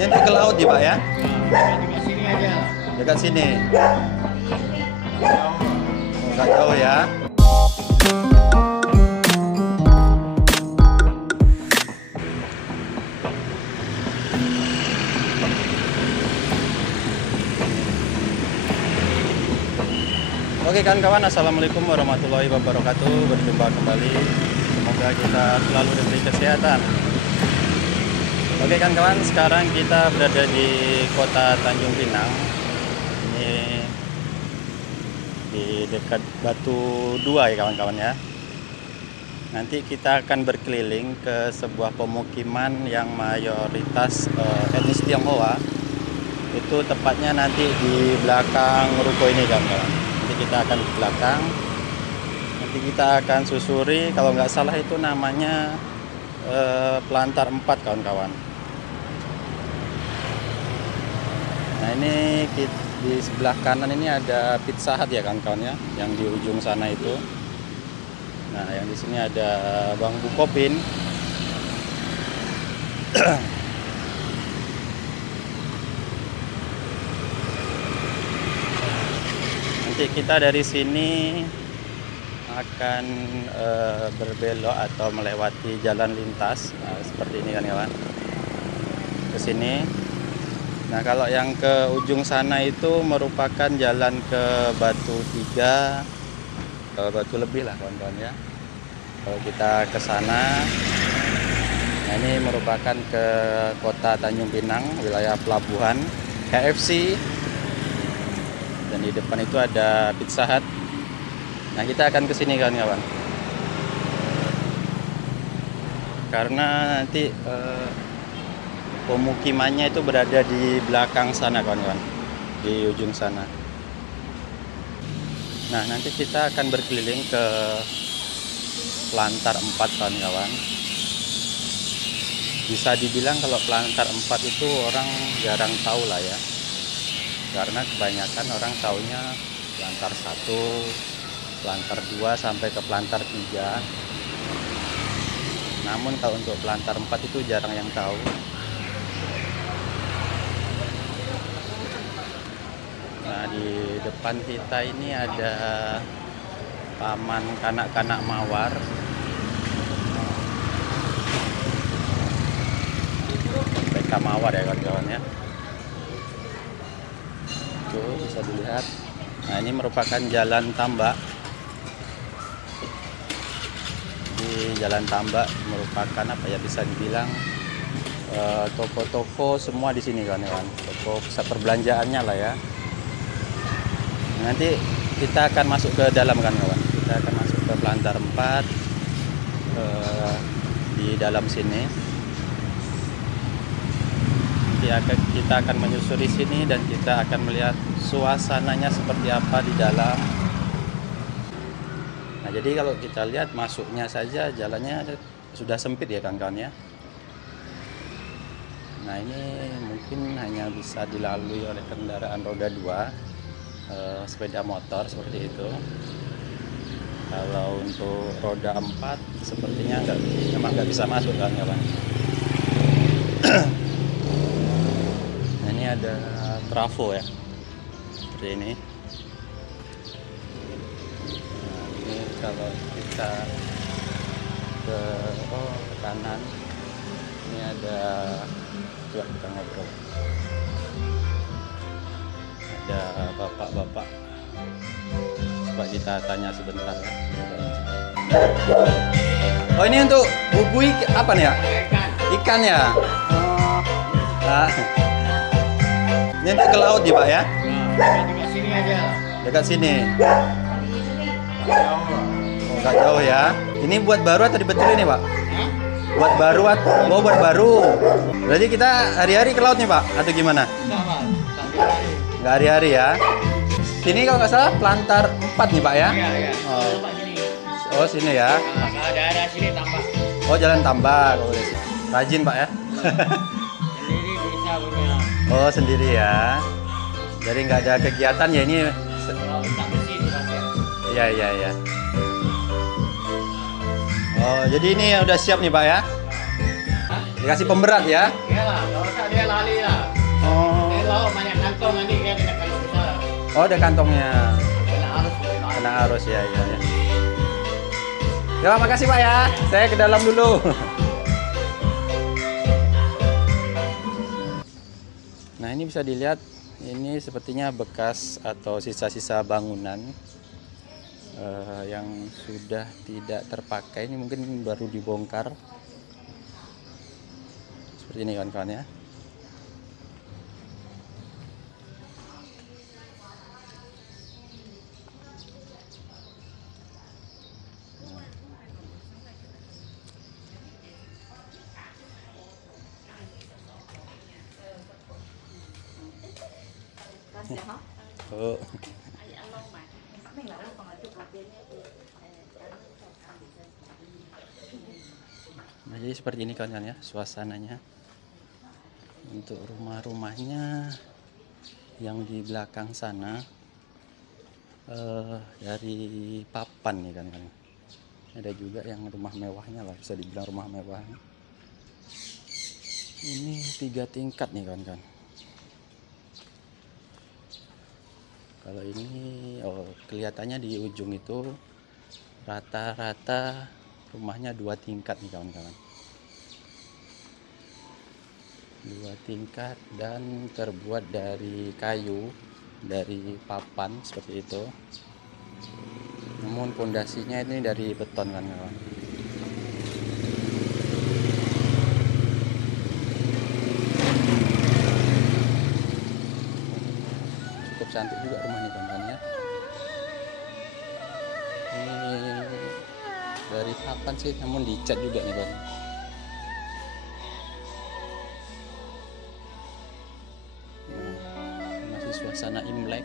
Ini untuk ke laut ya Pak ya? Dekat sini aja. Dekat sini. Jauh. Nggak jauh ya. Oke kawan-kawan, assalamualaikum warahmatullahi wabarakatuh. Berjumpa kembali. Semoga kita selalu diberi kesehatan. Oke kawan-kawan, sekarang kita berada di kota Tanjung Pinang. Ini di dekat Batu 2 ya kawan-kawan ya. Nanti kita akan berkeliling ke sebuah pemukiman yang mayoritas etnis Tionghoa. Itu tepatnya nanti di belakang ruko ini kawan-kawan. Nanti kita akan ke belakang. Nanti kita akan susuri, kalau nggak salah itu namanya Pelantar 4 kawan-kawan. Nah ini di sebelah kanan ini ada Pizza Hut ya kawan-kawan ya, yang di ujung sana itu. Nah yang di sini ada Bang Bukopin. Nanti kita dari sini akan berbelok atau melewati jalan lintas, nah, seperti ini kan kawan, ke sini. Nah kalau yang ke ujung sana itu merupakan jalan ke Batu 3, Batu Lebih lah kawan-kawan ya. Kalau kita ke sana, nah ini merupakan ke kota Tanjung Pinang, wilayah pelabuhan, KFC. Dan di depan itu ada Pizza Hut. Nah kita akan ke sini kawan-kawan. Karena nanti pemukimannya itu berada di belakang sana kawan-kawan, di ujung sana. Nah nanti kita akan berkeliling ke Pelantar 4 kawan-kawan. Bisa dibilang kalau Pelantar 4 itu orang jarang tahu lah ya, karena kebanyakan orang taunya Pelantar 1, Pelantar 2 sampai ke Pelantar 3. Namun kalau untuk Pelantar 4 itu jarang yang tahu. Nah di depan kita ini ada Taman Kanak-kanak Mawar. PK Mawar ya kawan-kawan ya. Tuh bisa dilihat. Nah ini merupakan jalan tambak. Di jalan tambak merupakan apa ya, bisa dibilang toko-toko semua di sini kawan-kawan. Toko pusat perbelanjaannya lah ya. Nanti kita akan masuk ke dalam kawan-kawan. Kita akan masuk ke Pelantar 4 di dalam sini. Kita akan menyusuri sini dan kita akan melihat suasananya seperti apa di dalam. Nah jadi kalau kita lihat masuknya saja jalannya sudah sempit ya kawan-kawan ya. Nah ini mungkin hanya bisa dilalui oleh kendaraan roda 2, sepeda motor seperti itu. Kalau untuk roda 4 sepertinya memang nggak bisa masuk kawan-kawan. Nah ini ada trafo ya, seperti ini. Nah ini kalau kita ke kanan, ini ada, coba kita ngobrol. Ada bapak-bapak, coba kita tanya sebentar ya. Oh ini untuk bubui apa nih ya? Ikan ya? Oh. Nah. Ini untuk ke laut ya Pak ya? Dekat sini aja. Dekat sini. Jauh. Oh, nggak jauh ya. Ini buat baru atau dibetulin nih Pak? Hah? Buat baru atau buat baru? Berarti kita hari-hari ke laut nih Pak? Atau gimana? Enggak, Pak. Sambil hari. Nggak hari-hari ya. Sini kalau nggak salah Pelantar 4 nih Pak ya? Iya, iya. Oh. Tempat sini. Oh sini ya. Nah, kalau daerah sini tambah. Oh jalan tambak. Oh, rajin Pak ya? Sendiri bisa punya. Oh sendiri ya. Jadi nggak ada kegiatan ya ini? Kalau tak bersih dipakai. Iya iya iya. Oh jadi ini udah siap nih Pak ya? Dikasih pemberat ya. Iyalah, kalau tak dia lali lah. Oh. Kalau banyak kantong nanti dia tidak kalau bisa Oh, ada kantongnya. kena arus. Kena arus ya, ya, ya. Ya, makasih Pak ya. Saya ke dalam dulu. Nah, ini bisa dilihat, ini sepertinya bekas atau sisa-sisa bangunan yang sudah tidak terpakai. Ini mungkin baru dibongkar. Seperti ini kawan-kawan ya. Oh. Nah, jadi seperti ini kawan-kawan ya suasananya. Untuk rumah-rumahnya yang di belakang sana dari papan nih kan. Ada juga yang rumah mewahnya lah, bisa dibilang rumah mewah. Ini 3 tingkat nih kawan-kawan. Kalau ini kelihatannya di ujung itu rata-rata rumahnya 2 tingkat nih kawan-kawan. 2 tingkat dan terbuat dari kayu, dari papan seperti itu. Namun pondasinya ini dari beton kan kawan. Cukup cantik juga rumah ini kawan ya. Ini dari papan sih, namun dicat juga nih kawan. Nah, masih suasana Imlek.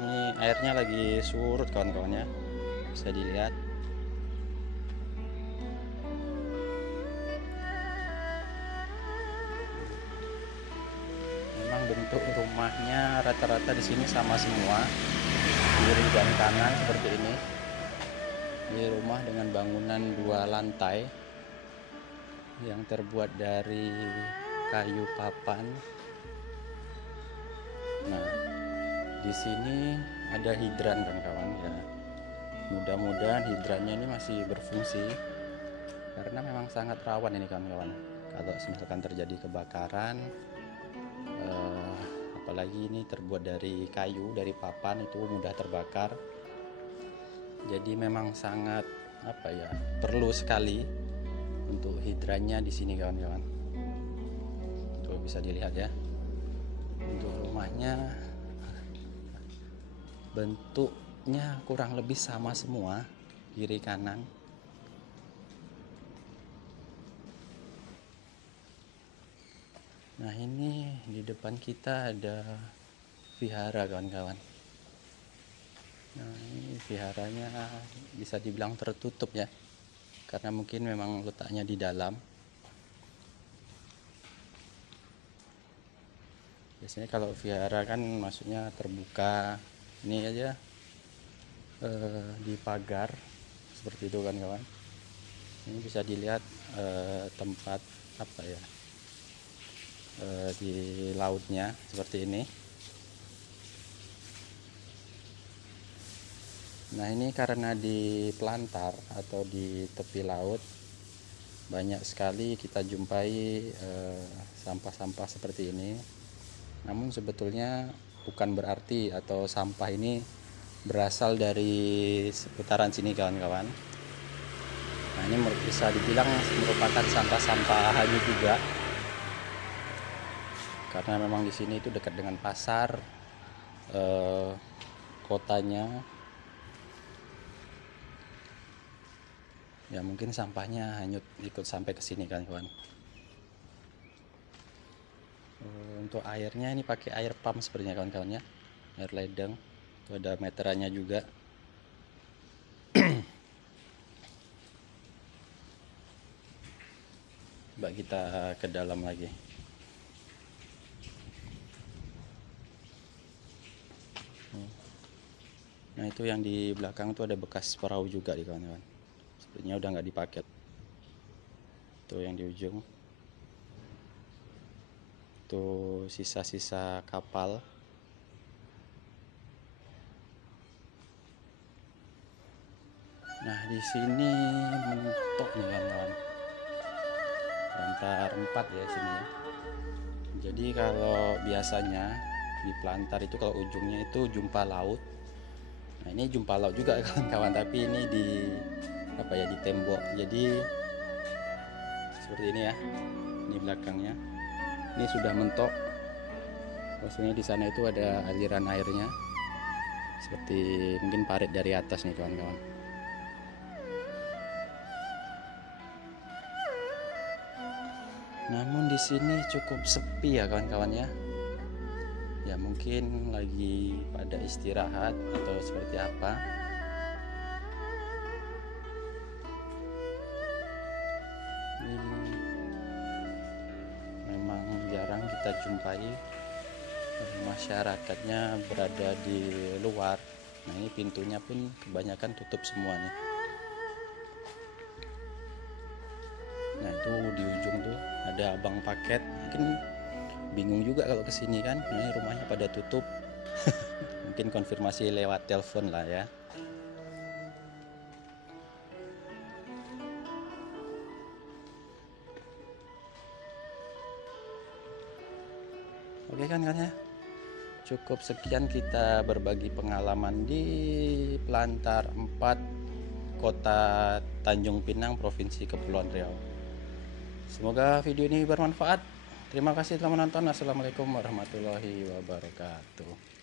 Ini airnya lagi surut kawan-kawan ya, bisa dilihat. Memang bentuk rumahnya rata-rata di sini sama semua, kiri dan kanan seperti ini. Ini rumah dengan bangunan 2 lantai yang terbuat dari kayu papan. Nah, di sini ada hidran kan kawan ya. Mudah-mudahan hidrannya ini masih berfungsi karena memang sangat rawan ini kawan-kawan. Kalau misalkan terjadi kebakaran, apalagi ini terbuat dari kayu, dari papan, itu mudah terbakar. Jadi memang sangat perlu sekali untuk hidrannya di sini kawan-kawan. Tuh bisa dilihat ya. Untuk rumahnya bentuknya kurang lebih sama semua, kiri kanan. Nah, ini di depan kita ada vihara kawan-kawan. Nah, ini viharanya bisa dibilang tertutup ya, karena mungkin memang letaknya di dalam. Biasanya kalau vihara kan maksudnya terbuka, ini aja di pagar seperti itu kan kawan. Ini bisa dilihat tempat di lautnya seperti ini. Nah, ini karena di pelantar atau di tepi laut banyak sekali kita jumpai sampah-sampah seperti ini. Namun sebetulnya bukan berarti atau sampah ini berasal dari seputaran sini kawan-kawan. Nah, ini bisa dibilang merupakan sampah-sampah hanyut juga, karena memang di sini itu dekat dengan pasar kotanya. Ya mungkin sampahnya hanyut ikut sampai ke sini kan kawan. Untuk airnya ini pakai air pump sepertinya kawan-kawan ya, air ledeng. Itu ada meterannya juga. Coba kita ke dalam lagi. Nah itu yang di belakang tuh ada bekas perahu juga di kawan-kawan. Sepertinya udah nggak dipakai. Tuh yang di ujung. Tuh sisa-sisa kapal. Nah di sini mentok nih kawan-kawan. Pelantar 4 ya sini ya. Jadi kalau biasanya di pelantar itu kalau ujungnya itu jumpa laut. Nah ini jumpa laut juga kawan-kawan, tapi ini di apa ya, di tembok. Jadi seperti ini ya. Ini belakangnya. Ini sudah mentok. Maksudnya di sana itu ada aliran airnya. Seperti mungkin parit dari atas nih kawan-kawan. Namun di sini cukup sepi ya kawan-kawan ya. Ya mungkin lagi pada istirahat atau seperti apa. Ini memang jarang kita jumpai, masyarakatnya berada di luar. Nah ini pintunya pun kebanyakan tutup semua nih. Nah itu di ujung tuh ada abang paket, mungkin bingung juga kalau kesini kan. Nah, ini rumahnya pada tutup. Mungkin konfirmasi lewat telepon lah ya. Oke kan ya, cukup sekian kita berbagi pengalaman di Pelantar 4 Kota Tanjung Pinang, Provinsi Kepulauan Riau. Semoga video ini bermanfaat. Terima kasih telah menonton. Assalamualaikum warahmatullahi wabarakatuh.